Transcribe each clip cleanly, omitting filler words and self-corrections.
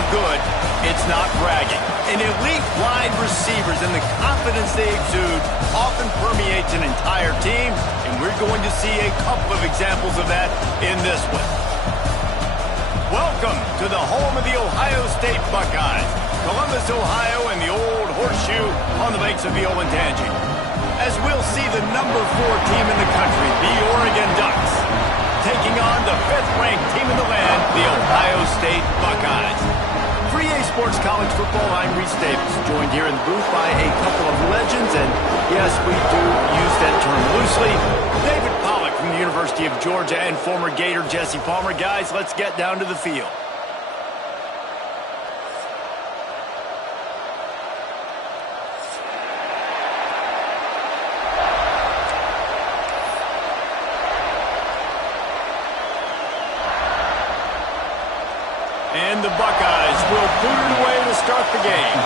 they're good, it's not bragging. And elite wide receivers and the confidence they exude often permeates an entire team, and we're going to see a couple of examples of that in this one. Welcome to the home of the Ohio State Buckeyes, Columbus, Ohio, and the old horseshoe on the banks of the Olentangy. As we'll see the number 4 team in the country, the Oregon Ducks, taking on the 5th-ranked team in the land, the Ohio State Buckeyes. For EA Sports College Football, I'm Reese Davis, joined here in the booth by a couple of legends, and yes, we do use that term loosely. David Pollack from the University of Georgia and former Gator Jesse Palmer. Guys, let's get down to the field. And the Buckeyes will boot it away to start the game.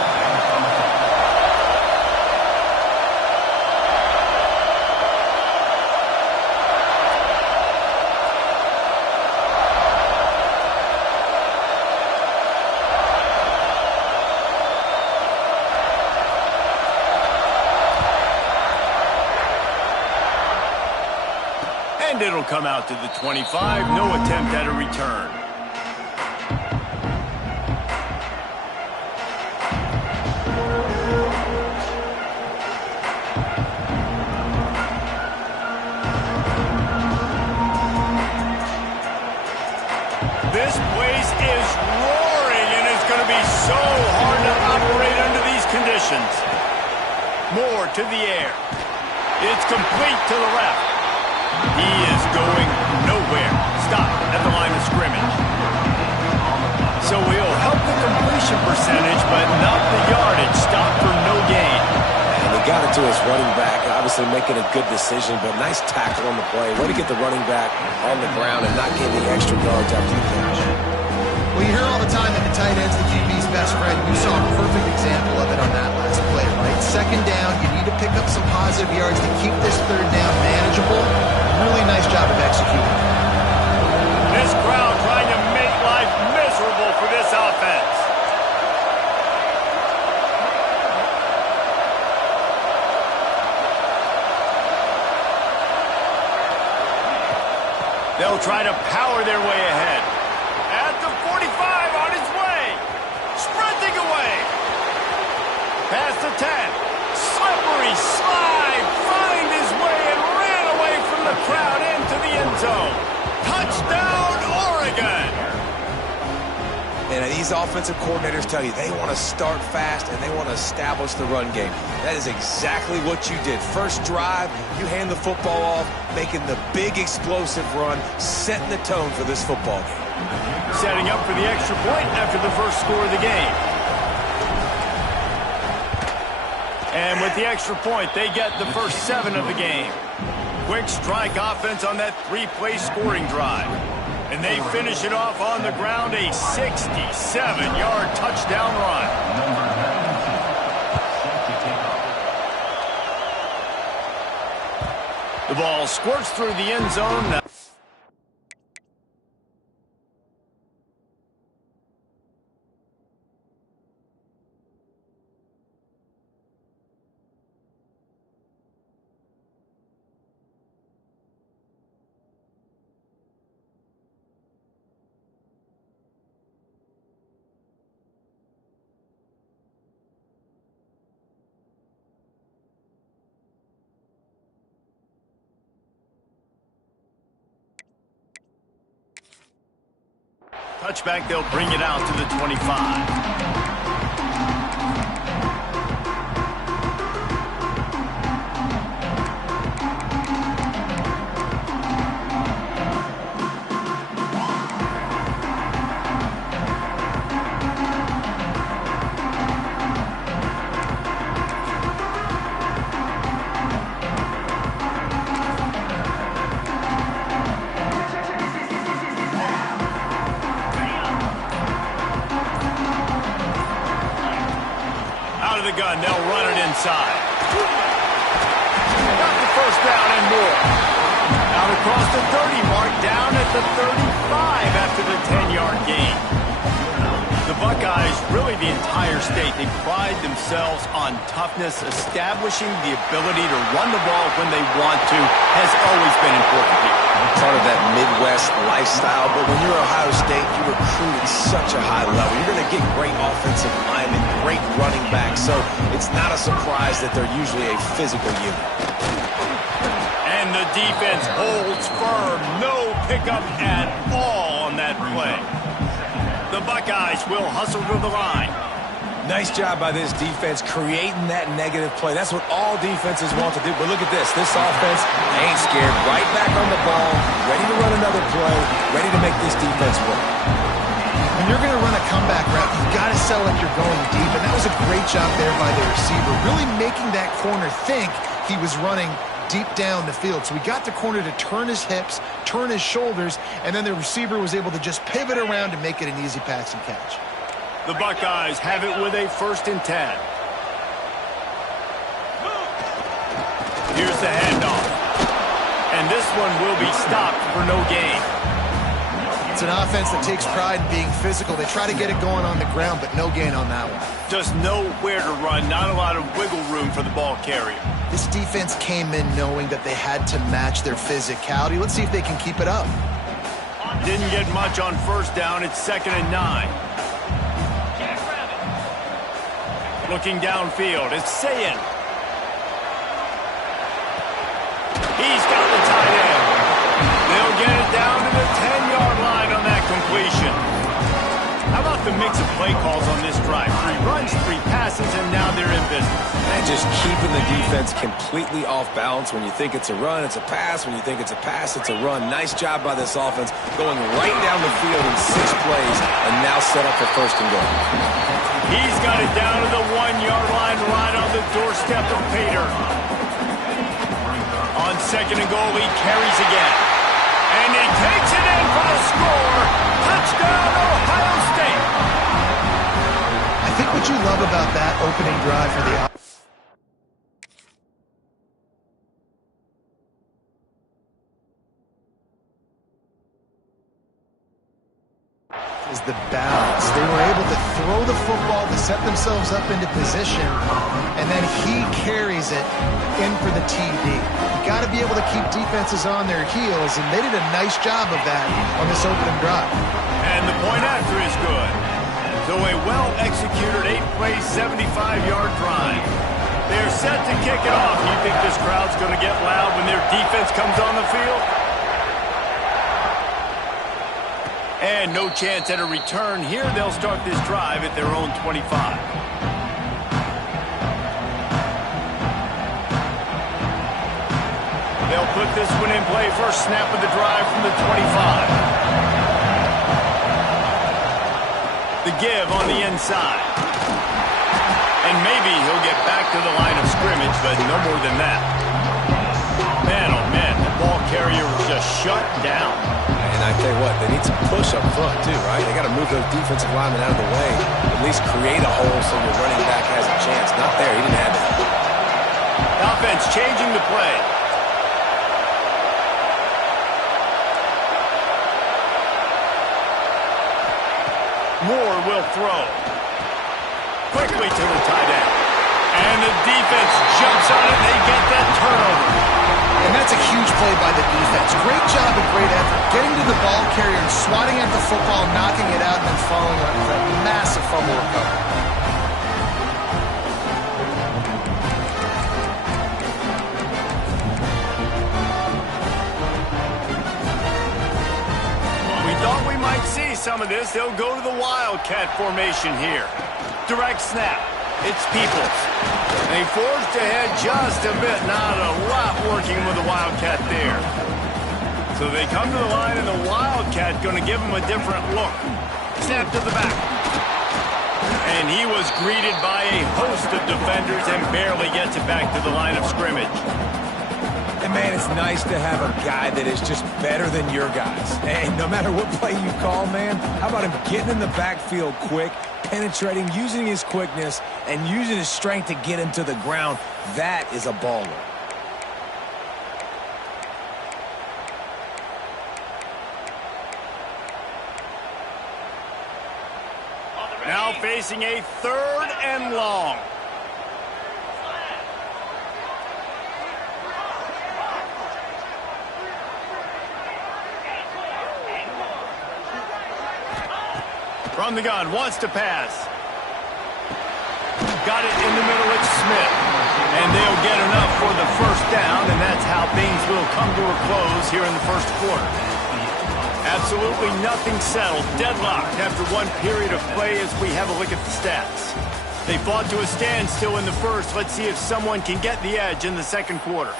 And it'll come out to the 25. No attempt at a return. This place is roaring, and it's going to be so hard to operate under these conditions. Moore to the air. It's complete to the left. He is going nowhere. Stop at the line of scrimmage. So he'll help the completion percentage, but not the yardage. Stop for no gain. And he got it to his running back, obviously making a good decision, but nice tackle on the play. Way to get the running back on the ground and not get any extra yards after the catch. Well, you hear all the time that the tight end's the QB's best friend. You saw a perfect example of it on that last play, right? Second down, you need to pick up some positive yards to keep this third down manageable. Really nice job of executing. This crowd trying to make life miserable for this offense. They'll try to power their way ahead. At the 45, on his way. Sprinting away. Past the 10. Slippery slide. Find his way and ran away from the crowd into the end zone. Touchdown, Oregon. And these offensive coordinators tell you they want to start fast and they want to establish the run game. That is exactly what you did. First drive, you hand the football off, making the big explosive run, setting the tone for this football game. Setting up for the extra point after the first score of the game. And with the extra point, they get the first 7 of the game. Quick strike offense on that 3-play scoring drive. And they finish it off on the ground, a 67-yard touchdown run. The ball squirts through the end zone. Touchback, they'll bring it out to the 25. The gun, they'll run it inside. Got the first down and more. Out across the 30 mark, down at the 35 after the 10-yard gain. The Buckeyes, really the entire state, they pride themselves on toughness. Establishing the ability to run the ball when they want to has always been important here. Part of that Midwest lifestyle, but when you're Ohio State, you recruit at such a high level. You're going to get great offensive linemen, great running backs, so it's not a surprise that they're usually a physical unit. And the defense holds firm. No pickup at all on that play. The Buckeyes will hustle to the line. Nice job by this defense creating that negative play. That's what all defenses want to do. But look at this. This offense ain't scared. Right back on the ball, ready to run another play, ready to make this defense work. When you're going to run a comeback route, you've got to sell like you're going deep, and that was a great job there by the receiver, really making that corner think he was running deep down the field. So we got the corner to turn his hips, turn his shoulders, and then the receiver was able to just pivot around and make it an easy pass and catch. The Buckeyes have it with a 1st and 10. Here's the handoff. And this one will be stopped for no gain. It's an offense that takes pride in being physical. They try to get it going on the ground, but no gain on that one. Just nowhere to run, not a lot of wiggle room for the ball carrier. This defense came in knowing that they had to match their physicality. Let's see if they can keep it up. Didn't get much on 1st down. It's 2nd and 9. Looking downfield, it's Sayin. He's got the tight end. They'll get it down to the 10-yard line on that completion. How about the mix of play calls on this drive? 3 runs, 3 passes, and now they're in business. And just keeping the defense completely off balance. When you think it's a run, it's a pass. When you think it's a pass, it's a run. Nice job by this offense, going right down the field in 6 plays, and now set up for 1st and goal. He's got it down to the 1-yard line, right on the doorstep of Pater. On 2nd and goal, he carries again. And he takes it in for the score. Touchdown, Ohio State. I think what you love about that opening drive for the is the balance. They were able to throw the football to set themselves up into position, and then he carries it in for the TD. You got to be able to keep defenses on their heels, and they did a nice job of that on this opening drive. And the point after is good. So a well-executed 8-play, 75-yard drive. They're set to kick it off. You think this crowd's going to get loud when their defense comes on the field? And no chance at a return here. They'll start this drive at their own 25. They'll put this one in play. First snap of the drive from the 25. The give on the inside. And maybe he'll get back to the line of scrimmage, but no more than that. Man, oh man, the ball carrier was just shut down. And I tell you what, they need some push up front too, right? They got to move those defensive linemen out of the way, at least create a hole so your running back has a chance. Not there, he didn't have it. Offense changing the play. Moore will throw. Quickly to the tight end. And the defense jumps on it, and they get that turnover. And that's a huge play by the defense. Great job and great effort. Getting to the ball carrier and swatting at the football, knocking it out, and then following up with a massive fumble recovery. We thought we might see some of this. They'll go to the Wildcat formation here. Direct snap. It's Peoples. They forged ahead just a bit. Not a lot working with the Wildcat there. So they come to the line, and the Wildcat going to give them a different look. Snap to the back. And he was greeted by a host of defenders and barely gets it back to the line of scrimmage. And, man, it's nice to have a guy that is just better than your guys. And no matter what play you call, man, how about him getting in the backfield quick, penetrating, using his quickness, and using his strength to get him to the ground? That is a baller. On the Now facing a 3rd and long. From the gun, wants to pass. Got it in the middle, it's Smith. And they'll get enough for the 1st down, and that's how things will come to a close here in the 1st quarter. Absolutely nothing settled, deadlocked after one period of play as we have a look at the stats. They fought to a standstill in the 1st. Let's see if someone can get the edge in the 2nd quarter.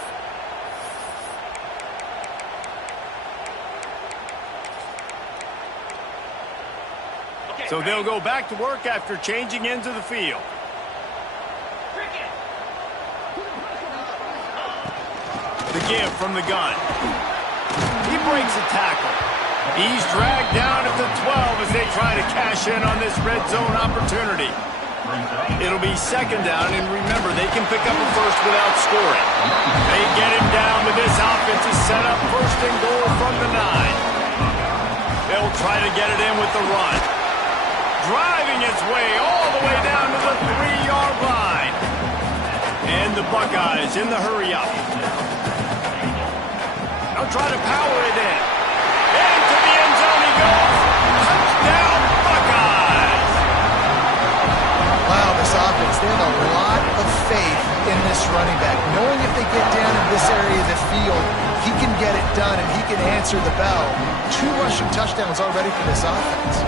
So they'll go back to work after changing into the field. The give from the gun. He breaks a tackle. He's dragged down at the 12 as they try to cash in on this red zone opportunity. It'll be 2nd down, and remember, they can pick up a 1st without scoring. They get him down with this offensive setup, 1st and goal from the 9. They'll try to get it in with the run. Driving its way all the way down to the 3-yard line. And the Buckeyes in the hurry-up. They'll try to power it in. Into the end zone he goes. Touchdown, Buckeyes! Wow, this offense, they have a lot of faith in this running back. Knowing if they get down in this area of the field, he can get it done and he can answer the bell. 2 rushing touchdowns already for this offense.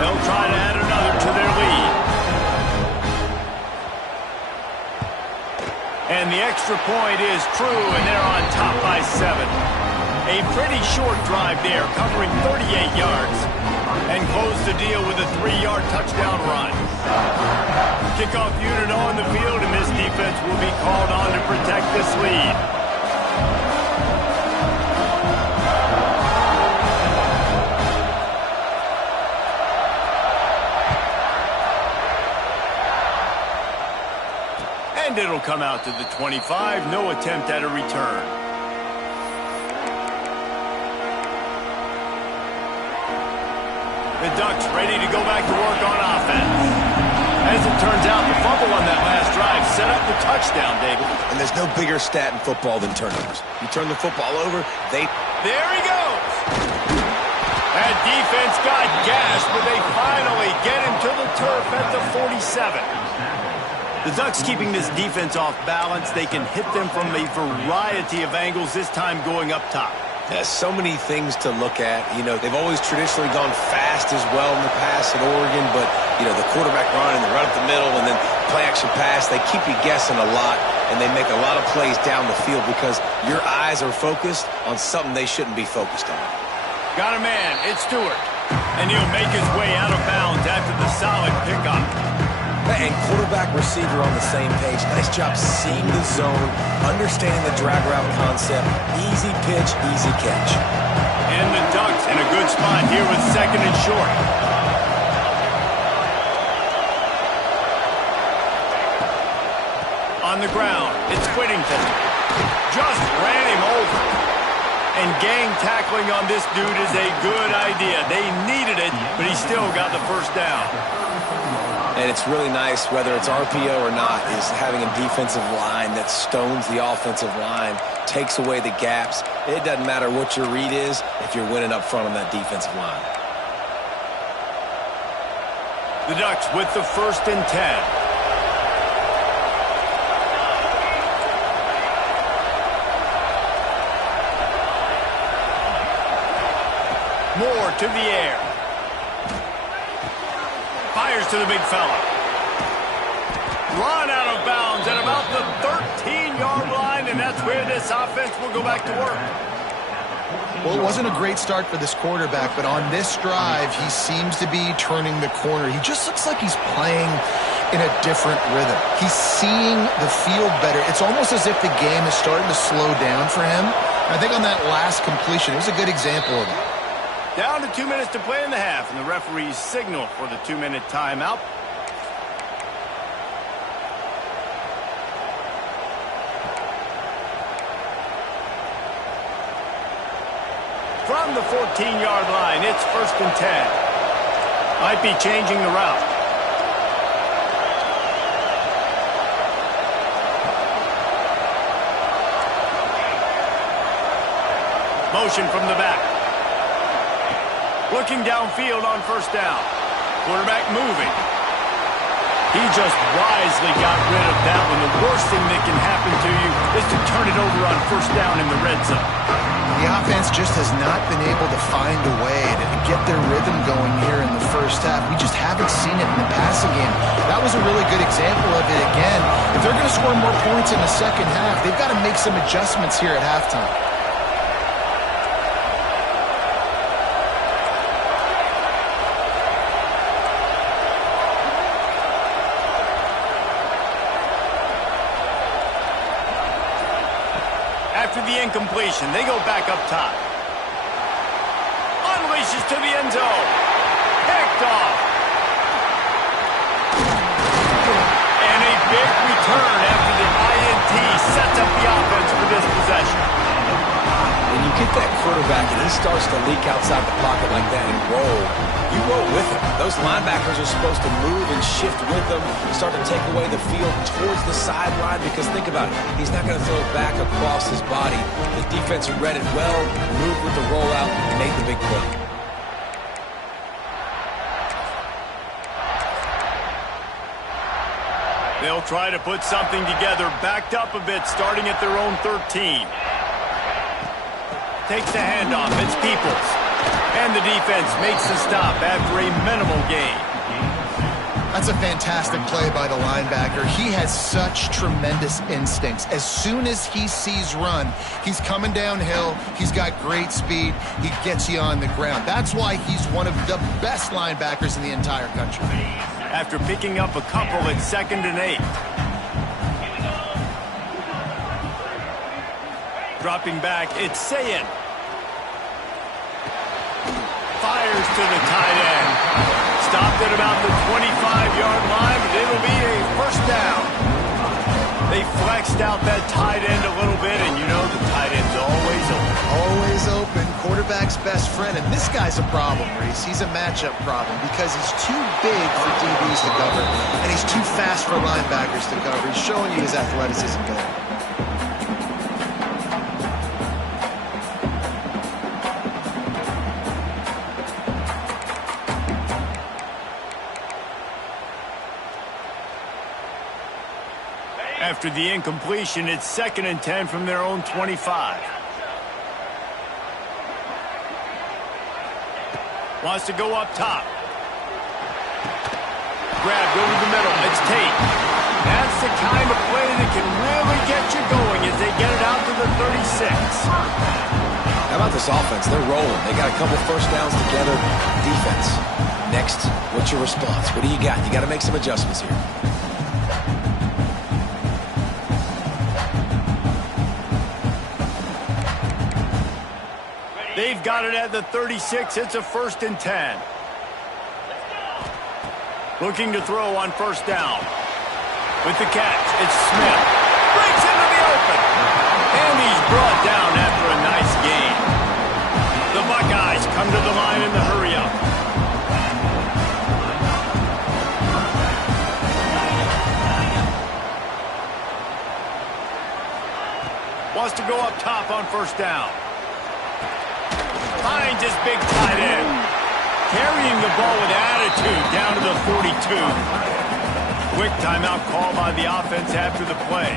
They'll try to add another to their lead. And the extra point is true, and they're on top by 7. A pretty short drive there, covering 38 yards. And close the deal with a 3-yard touchdown run. Kickoff unit on the field, and this defense will be called on to protect this lead. And it'll come out to the 25. No attempt at a return. The Ducks ready to go back to work on offense. As it turns out, the fumble on that last drive set up the touchdown, David. And there's no bigger stat in football than turnovers. You turn the football over, they... There he goes! That defense got gashed, but they finally get him to the turf at the 47. The Ducks keeping this defense off balance. They can hit them from a variety of angles, this time going up top. Yeah, so many things to look at. You know, they've always traditionally gone fast as well in the past at Oregon, but, you know, the quarterback run and the run up the middle and then play-action pass, they keep you guessing a lot, and they make a lot of plays down the field because your eyes are focused on something they shouldn't be focused on. Got a man. It's Stewart. And he'll make his way out of bounds after the solid pickup. And quarterback, receiver on the same page. Nice job seeing the zone, understanding the drag route concept. Easy pitch, easy catch. And the Ducks in a good spot here with 2nd and short. On the ground, it's Whittington. Just ran him over. And gang tackling on this dude is a good idea. They needed it, but he still got the 1st down. And it's really nice, whether it's RPO or not, is having a defensive line that stones the offensive line, takes away the gaps. It doesn't matter what your read is if you're winning up front on that defensive line. The Ducks with the 1st and 10. Moore to the air. Fires to the big fella. Run out of bounds at about the 13-yard line, and that's where this offense will go back to work. Well, it wasn't a great start for this quarterback, but on this drive, he seems to be turning the corner. He just looks like he's playing in a different rhythm. He's seeing the field better. It's almost as if the game is starting to slow down for him. I think on that last completion, it was a good example of it. Down to 2 minutes to play in the half, and the referees signal for the 2-minute timeout. From the 14-yard line, it's 1st and 10. Might be changing the route. Motion from the back. Looking downfield on first down. Quarterback moving. He just wisely got rid of that one. The worst thing that can happen to you is to turn it over on first down in the red zone. The offense just has not been able to find a way to get their rhythm going here in the first half. We just haven't seen it in the passing game. That was a really good example of it again. If they're going to score more points in the second half, they've got to make some adjustments here at halftime. After the incompletion, they go back up top. Unleashes to the end zone. Picked off. And a big return after the INT sets up the offense for this possession. When you get that quarterback and he starts to leak outside the pocket like that and roll, you roll with him. Those linebackers are supposed to move and shift with them, start to take away the field towards the sideline, because think about it, he's not going to throw it back across his body. The defense read it well, moved with the rollout, and made the big play. They'll try to put something together, backed up a bit, starting at their own 13. Takes the handoff, it's Peoples. And the defense makes the stop after a minimal gain. That's a fantastic play by the linebacker. He has such tremendous instincts. As soon as he sees run, he's coming downhill. He's got great speed. He gets you on the ground. That's why he's one of the best linebackers in the entire country. After picking up a couple at 2nd and 8. Dropping back, it's Sayin. Fires to the tight end. Stopped at about the 25-yard line, but it'll be a first down. They flexed out that tight end a little bit, and you know the tight end's always open. Always open. Quarterback's best friend. And this guy's a problem, Reese. He's a matchup problem because he's too big for DBs to cover, and he's too fast for linebackers to cover. He's showing you his athleticism there. After the incompletion, it's 2nd and 10 from their own 25. Wants to go up top. Grabbed over the middle. It's Tate. That's the kind of play that can really get you going as they get it out to the 36. How about this offense? They're rolling. They got a couple first downs together. Defense. Next, what's your response? What do you got? You got to make some adjustments here. They've got it at the 36. It's a 1st and 10. Looking to throw on first down. With the catch, it's Smith. Breaks into the open. And he's brought down after a nice gain. The Buckeyes come to the line in the hurry-up. Wants to go up top on first down. Finds his big tight end. Carrying the ball with attitude down to the 42. Quick timeout call by the offense after the play.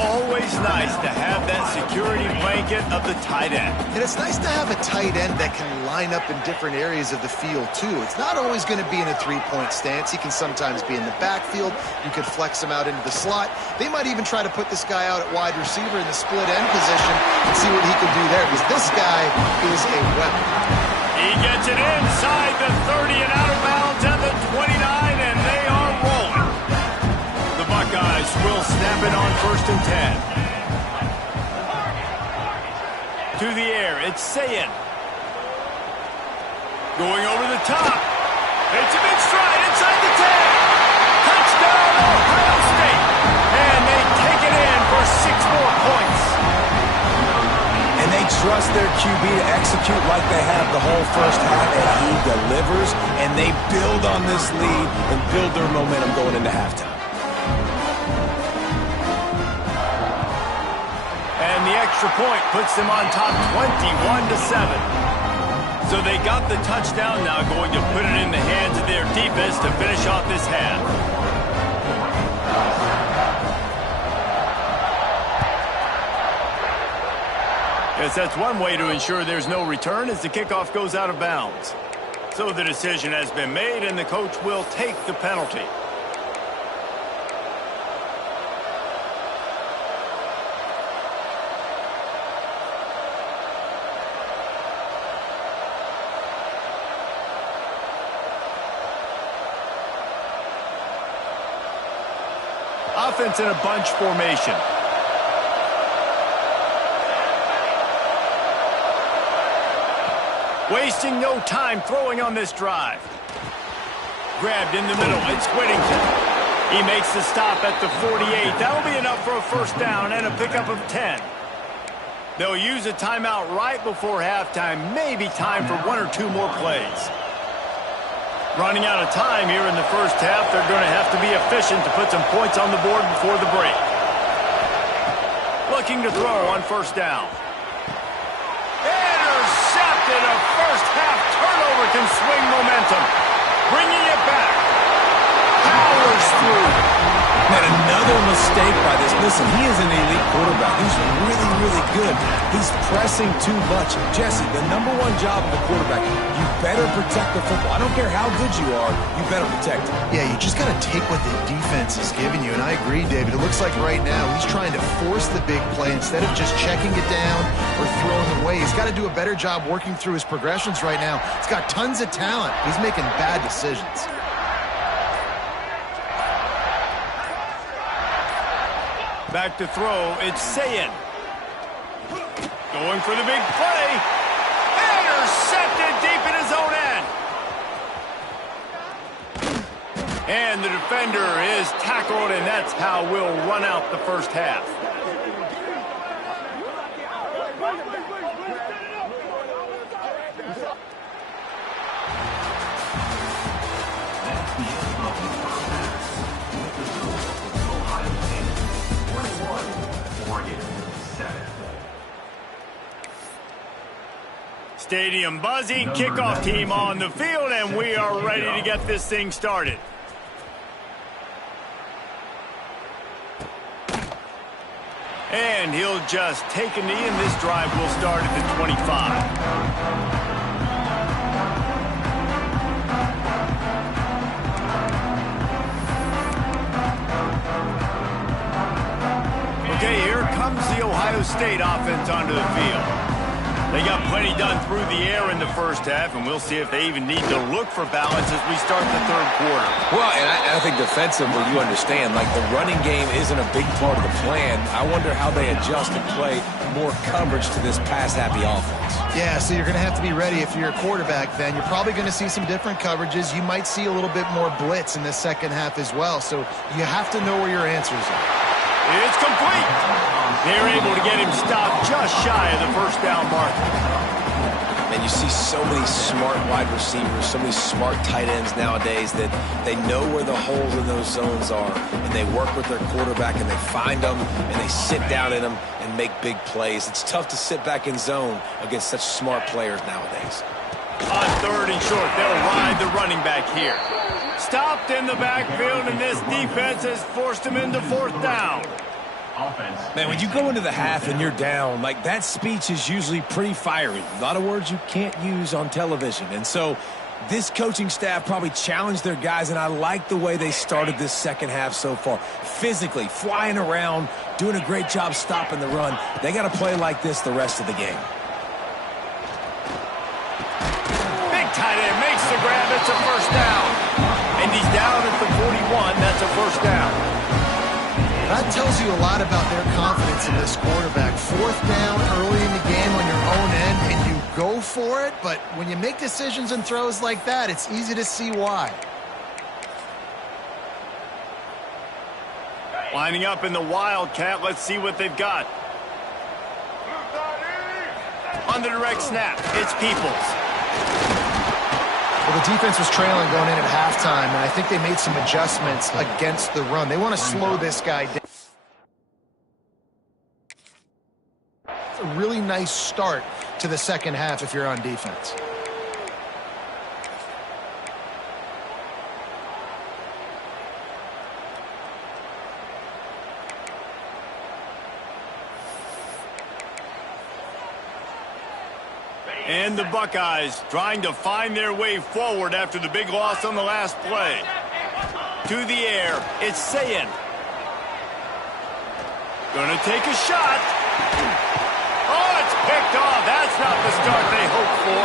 Always nice to have that security blanket of the tight end. And it's nice to have a tight end that can line up in different areas of the field, too. It's not always going to be in a three-point stance. He can sometimes be in the backfield. You can flex him out into the slot. They might even try to put this guy out at wide receiver in the split end position and see what he can do there, because this guy is a weapon. He gets it inside the 30 and out of bounds at the 29, and they are rolling. The Buckeyes will snap it on 1st and 10. To the air, it's Sayin. Going over the top. It's a big stride inside the 10. Touchdown, Ohio State. And they take it in for 6 more points. And they trust their QB to execute like they have the whole first half, and he delivers, and they build on this lead and build their momentum going into halftime. And the extra extra point puts them on top 21-7. So they got the touchdown, now going to put it in the hands of their defense to finish off this half. Guess that's one way to ensure there's no return as the kickoff goes out of bounds. So the decision has been made and the coach will take the penalty. Offense in a bunch formation. Wasting no time throwing on this drive. Grabbed in the middle, it's Whittington. He makes the stop at the 48. That'll be enough for a first down and a pickup of 10. They'll use a timeout right before halftime, maybe time for one or two more plays. Running out of time here in the first half, they're going to have to be efficient to put some points on the board before the break. Looking to throw on first down. Intercepted! A first half turnover can swing momentum. Bringing it back. Powers through. And another mistake by this. Listen, he is an elite quarterback. He's really, really good. He's pressing too much. Jesse, the #1 job of a quarterback, you better protect the football. I don't care how good you are, you better protect it. Yeah, you just got to take what the defense is giving you, and I agree, David. It looks like right now he's trying to force the big play instead of just checking it down or throwing away. He's got to do a better job working through his progressions right now. He's got tons of talent. He's making bad decisions. Back to throw, it's Sayin. Going for the big play. Intercepted deep in his own end. And the defender is tackled, and that's how we'll run out the first half. Stadium buzzing, kickoff team on the field, and we are ready to get this thing started. And he'll just take a knee, and this drive will start at the 25. Okay, here comes the Ohio State offense onto the field. They got plenty done through the air in the first half, and we'll see if they even need to look for balance as we start the third quarter. Well, and I think defensively, you understand, like the running game isn't a big part of the plan. I wonder how they adjust and play more coverage to this pass-happy offense. Yeah, so you're going to have to be ready if you're a quarterback then. You're probably going to see some different coverages. You might see a little bit more blitz in the second half as well, so you have to know where your answers are. It's complete. They're able to get him stopped just shy of the first down mark. And you see so many smart wide receivers, so many smart tight ends nowadays that they know where the holes in those zones are, and they work with their quarterback, and they find them, and they sit down in them and make big plays. It's tough to sit back in zone against such smart players nowadays. On third and short, they'll ride the running back here. Stopped in the backfield, and this defense has forced him into fourth down. Man, when you go into the half and you're down, like that speech is usually pretty fiery. A lot of words you can't use on television. And so this coaching staff probably challenged their guys, and I like the way they started this second half so far. Physically, flying around, doing a great job stopping the run. They got to play like this the rest of the game. Big tight end makes the grab. It's a first down. And he's down at the 41. That's a first down. That tells you a lot about their confidence in this quarterback. Fourth down early in the game on your own end, and you go for it, but when you make decisions and throws like that, it's easy to see why. Lining up in the Wildcat, let's see what they've got. On the direct snap, it's Peoples. Well, the defense was trailing going in at halftime, and I think they made some adjustments against the run. They want to slow this guy down. a really nice start to the second half if you're on defense. And the Buckeyes trying to find their way forward after the big loss on the last play. To the air, it's Sayin. Gonna take a shot. Oh, it's picked off. That's not the start they hoped for.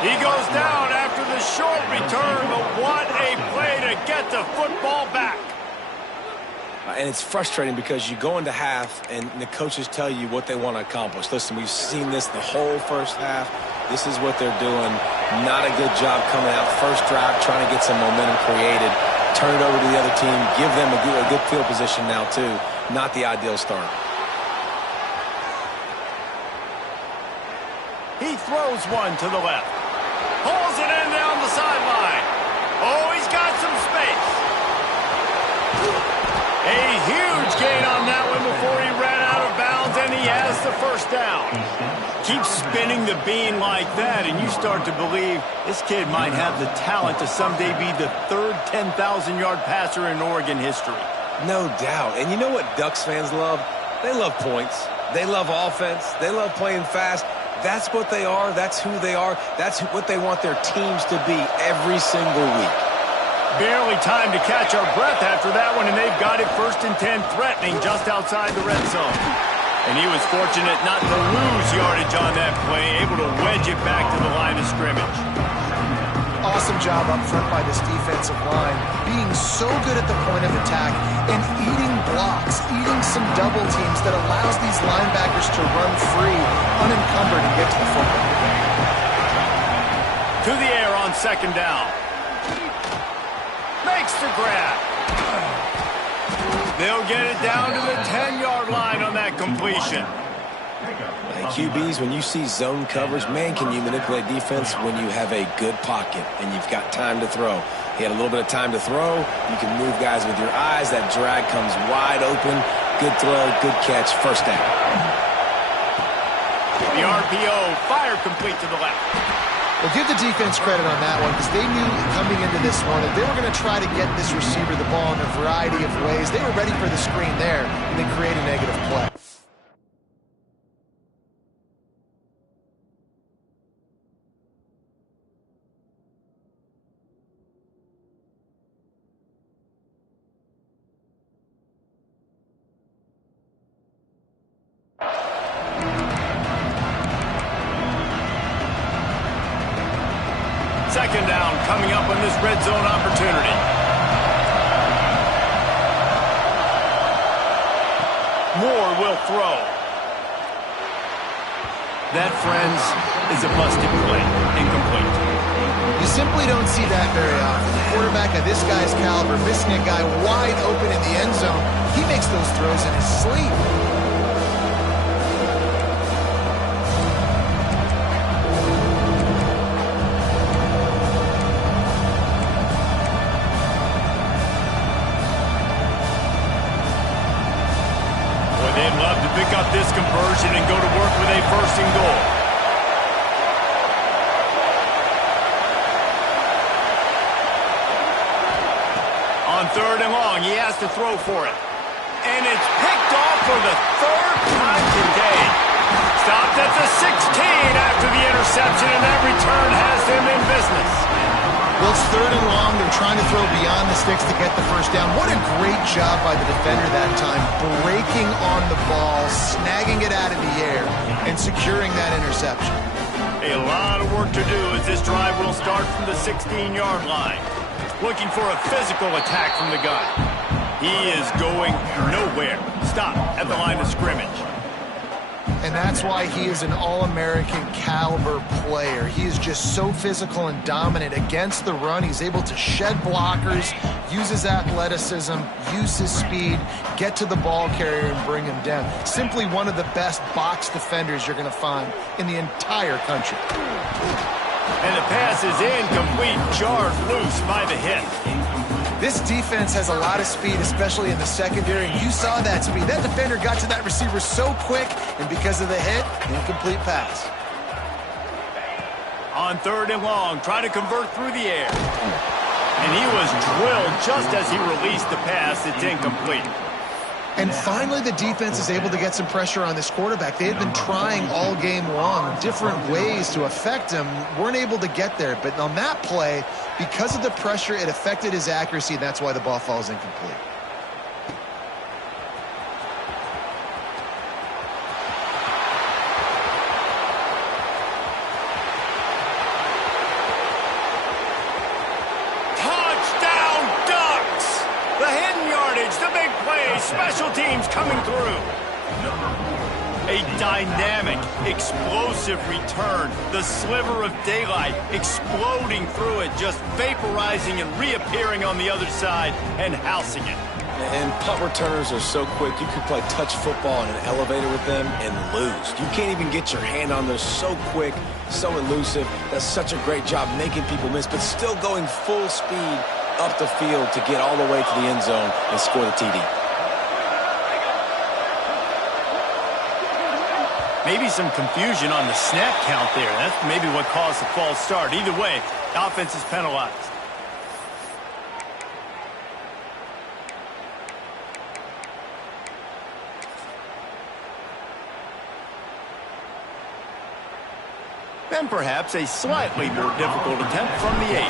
He goes down after the short return, but what a play to get the football back. And it's frustrating because you go into half and the coaches tell you what they want to accomplish. Listen, we've seen this the whole first half. This is what they're doing. Not a good job coming out. First drive, trying to get some momentum created. Turn it over to the other team. Give them a good field position now, too. Not the ideal start. He throws one to the left. Pulls it in down the sideline. Oh, he's got some space. A huge gain on that one before he ran out of bounds, and he has the first down. Keep spinning the bean like that, and you start to believe this kid might have the talent to someday be the third 10,000-yard passer in Oregon history. No doubt. And you know what Ducks fans love? They love points. They love offense. They love playing fast. That's what they are. That's who they are. That's what they want their teams to be every single week. Barely time to catch our breath after that one, and they've got it 1st and 10, threatening just outside the red zone. And he was fortunate not to lose yardage on that play, able to wedge it back to the line of scrimmage. Awesome job up front by this defensive line, being so good at the point of attack and eating blocks, eating some double teams that allows these linebackers to run free, unencumbered, and get to the football. To the air on 2nd down. Makes the grab. They'll get it down to the 10-yard line on that completion. Hey, QBs, when you see zone coverage, man, can you manipulate defense when you have a good pocket and you've got time to throw. He had a little bit of time to throw. You can move guys with your eyes. That drag comes wide open. Good throw, good catch, first down. The RPO, fire complete to the left. Well, give the defense credit on that one because they knew coming into this one that they were going to try to get this receiver the ball in a variety of ways. They were ready for the screen there and then create a negative play. Second down coming up on this red zone opportunity. Moore will throw. That, friends, is a busted play. Incomplete. You simply don't see that very often. The quarterback of this guy's caliber missing a guy wide open in the end zone. He makes those throws in his sleep. Pick up this conversion and go to work with a 1st and goal. On 3rd and long, he has to throw for it. And it's picked off for the 3rd time today. Stopped at the 16 after the interception, and that return has them in business. Well, it's 3rd and long. They're trying to throw beyond the sticks to get the first down. What a great job by the defender that time, breaking on the ball, snagging it out of the air, and securing that interception. A lot of work to do as this drive will start from the 16-yard line. Looking for a physical attack from the gun. He is going nowhere. Stop at the line of scrimmage. And that's why he is an All-American caliber player. He is just so physical and dominant against the run. He's able to shed blockers, use his athleticism, use his speed, get to the ball carrier and bring him down. Simply one of the best box defenders you're going to find in the entire country. And the pass is incomplete, jarred loose by the hit. This defense has a lot of speed, especially in the secondary, and you saw that speed. That defender got to that receiver so quick, and because of the hit, incomplete pass. On 3rd and long, trying to convert through the air. And he was drilled just as he released the pass. It's incomplete. And finally, the defense is able to get some pressure on this quarterback. They had been trying all game long different ways to affect him, weren't able to get there. But on that play, because of the pressure, it affected his accuracy, and that's why the ball falls incomplete. Special teams coming through. A dynamic, explosive return. The sliver of daylight exploding through it, just vaporizing and reappearing on the other side and housing it. And punt returners are so quick, you could play touch football in an elevator with them and lose. You can't even get your hand on those. So quick, so elusive. Does such a great job making people miss, but still going full speed up the field to get all the way to the end zone and score the TD. Maybe some confusion on the snap count there. That's maybe what caused the false start. Either way, the offense is penalized. Then perhaps a slightly more difficult attempt from the 8.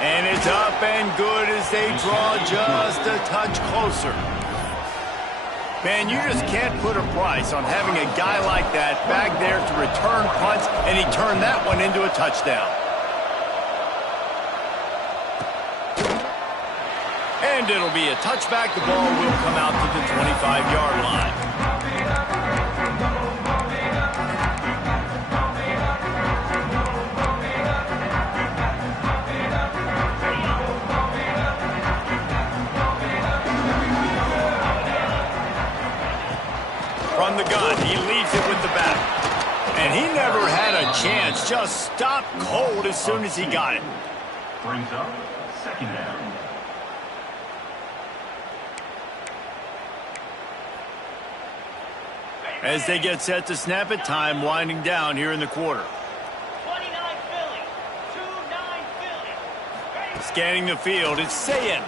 And it's up and good as they draw just a touch closer. Man, you just can't put a price on having a guy like that back there to return punts, and he turned that one into a touchdown. And it'll be a touchback. The ball will come out to the 25-yard line. From the gun, he leaves it with the back. And he never had a chance. Just stopped cold as soon as he got it. Brings up 2nd down. As they get set to snap it, time winding down here in the quarter. 29 Philly. 2-9 Philly. Scanning the field, it's Sayin.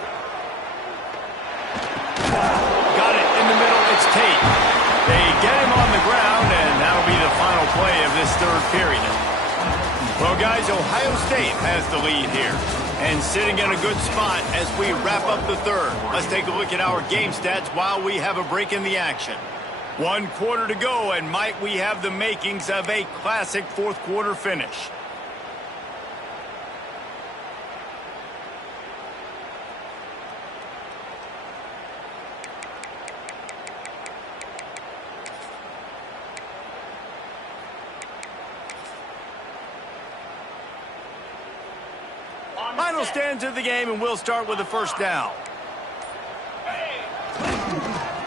Got it in the middle, it's Tate. They get him on the ground, and that'll be the final play of this 3rd period. Well, guys, Ohio State has the lead here, and sitting in a good spot as we wrap up the 3rd. Let's take a look at our game stats while we have a break in the action. 1 quarter to go, and might we have the makings of a classic 4th quarter finish. Final stands of the game, and we'll start with the 1st down.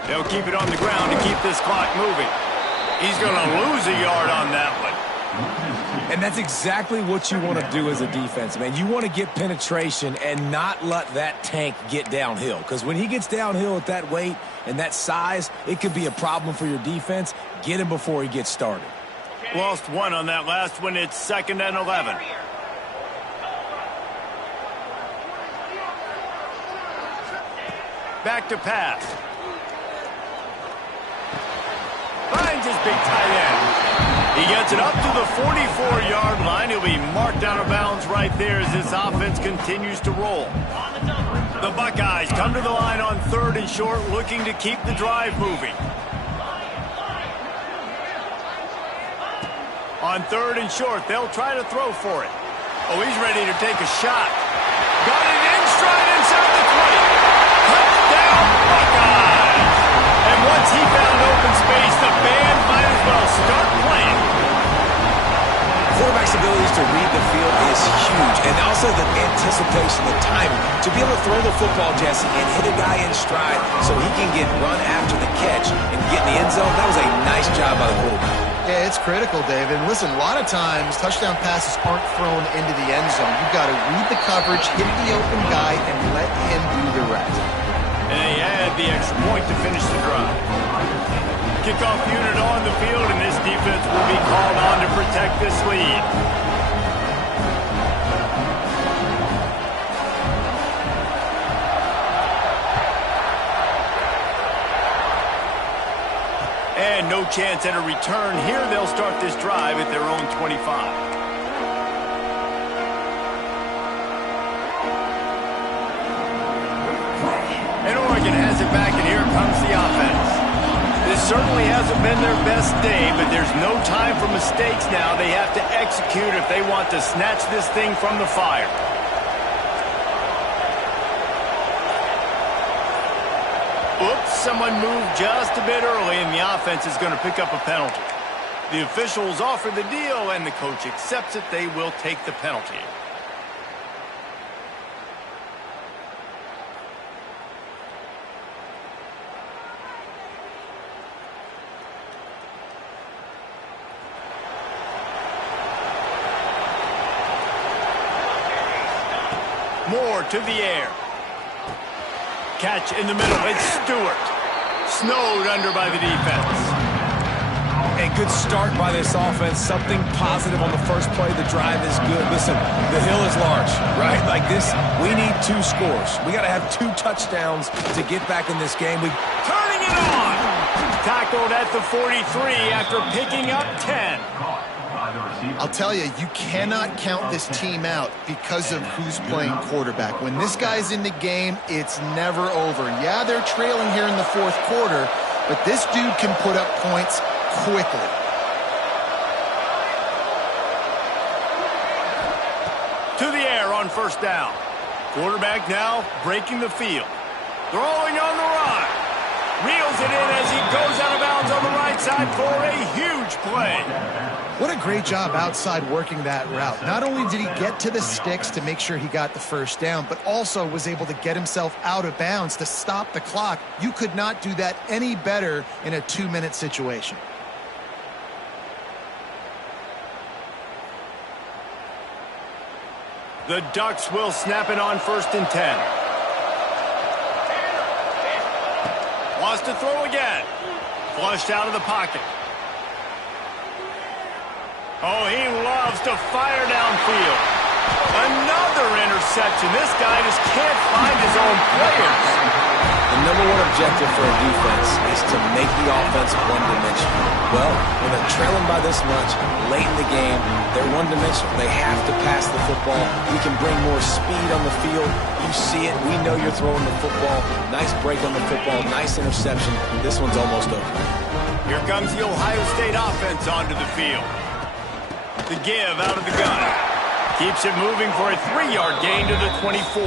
They'll keep it on the ground to keep this clock moving. He's going to lose a yard on that one. And that's exactly what you want to do as a defense, man. You want to get penetration and not let that tank get downhill. Because when he gets downhill at that weight and that size, it could be a problem for your defense. Get him before he gets started. Lost 1 on that last one. It's 2nd and 11. Back to pass. Finds his big tight end. He gets it up to the 44-yard line. He'll be marked out of bounds right there as this offense continues to roll. The Buckeyes come to the line on 3rd and short, looking to keep the drive moving. On 3rd and short, they'll try to throw for it. Oh, he's ready to take a shot. Got it in stride inside the 20. Touchdown, Buckeyes! And once he found open space, the band might as well start playing. Quarterback's abilities to read the field is huge, and also the anticipation, the timing. To be able to throw the football, Jesse, and hit a guy in stride so he can get run after the catch and get in the end zone, that was a nice job by the quarterback. Yeah, it's critical, David. And listen, a lot of times touchdown passes aren't thrown into the end zone. You've got to read the coverage, hit the open guy, and let him do the rest. And they add the extra point to finish the drive. Kickoff unit on the field, and this defense will be called on to protect this lead. And no chance at a return here. They'll start this drive at their own 25. And Oregon has it back, and here comes the offense. This certainly hasn't been their best day, but there's no time for mistakes now. They have to execute if they want to snatch this thing from the fire. Oops, someone moved just a bit early, and the offense is going to pick up a penalty. The officials offer the deal, and the coach accepts it. They will take the penalty. Moore to the air. Catch in the middle. It's Stewart. Snowed under by the defense. A good start by this offense. Something positive on the first play. The drive is good. Listen, the hill is large, right? Like this, we need 2 scores. We got to have 2 touchdowns to get back in this game. Turning it on. Tackled at the 43 after picking up 10. I'll tell you, you cannot count this team out because of who's playing quarterback. When this guy's in the game, it's never over. Yeah, they're trailing here in the 4th quarter, but this dude can put up points quickly. To the air on first down. Quarterback now breaking the field. Throwing on the run. Reels it in as he goes out of bounds on the right side for a huge play. What a great job outside working that route. Not only did he get to the sticks to make sure he got the first down, but also was able to get himself out of bounds to stop the clock. You could not do that any better in a 2-minute situation. The Ducks will snap it on 1st and 10. Wants to throw again. Flushed out of the pocket. Oh, he loves to fire downfield. Another interception. This guy just can't find his own players. The number 1 objective for a defense is to make the offense one-dimensional. Well, when they're trailing by this much, late in the game, they're one-dimensional. They have to pass the football. We can bring more speed on the field. You see it. We know you're throwing the football. Nice break on the football. Nice interception. This one's almost over. Here comes the Ohio State offense onto the field. The give out of the gun. Keeps it moving for a 3-yard gain to the 24.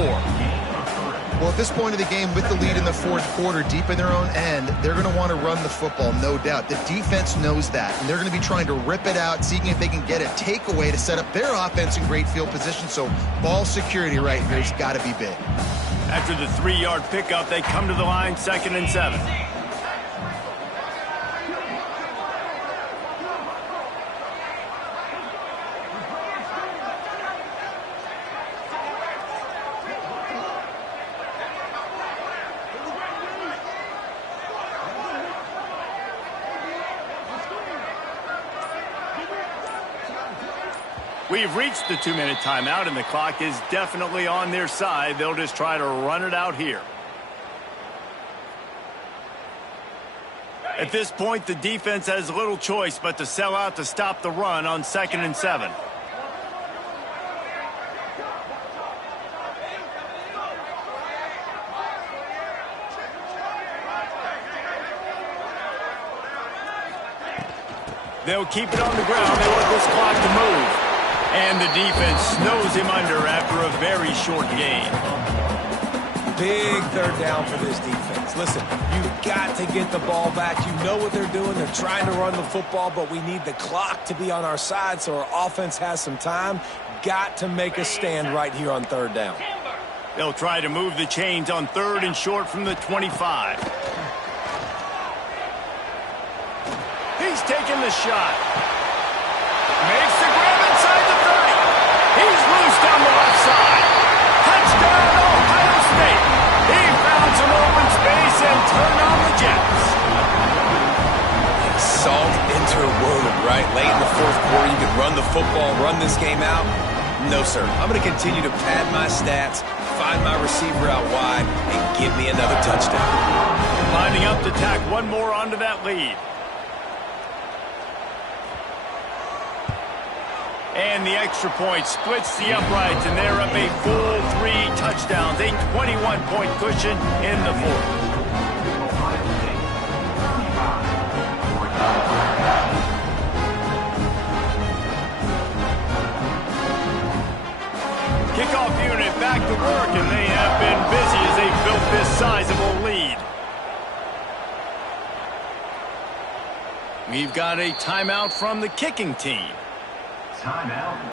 Well, at this point of the game, with the lead in the 4th quarter, deep in their own end, they're going to want to run the football, no doubt. The defense knows that, and they're going to be trying to rip it out, seeing if they can get a takeaway to set up their offense in great field position. So ball security right here has got to be big. After the 3-yard pickup, they come to the line, 2nd and 7. We've reached the 2-minute timeout, and the clock is definitely on their side. They'll just try to run it out here. At this point, the defense has little choice but to sell out to stop the run on 2nd and 7. They'll keep it on the ground. They want this clock to move. And the defense snows him under after a very short gain. Big 3rd down for this defense. Listen, you've got to get the ball back. You know what they're doing. They're trying to run the football, but we need the clock to be on our side so our offense has some time. Got to make a stand right here on 3rd down. They'll try to move the chains on 3rd and short from the 25. He He's taking the shot. Makes the grab inside the 30. He's loose down the left side. Touchdown, Ohio State. He found some open space and turned on the Jets. Salt interwoven, right? Late in the fourth quarter, you can run the football, run this game out. No, sir. I'm going to continue to pad my stats, find my receiver out wide, and give me another touchdown. Lining up to tack one more onto that lead. And the extra point splits the uprights, and they're up a full 3 touchdowns, a 21-point cushion in the fourth. Kickoff unit back to work, and they have been busy as they built this sizable lead. We've got a timeout from the kicking team. Timeout.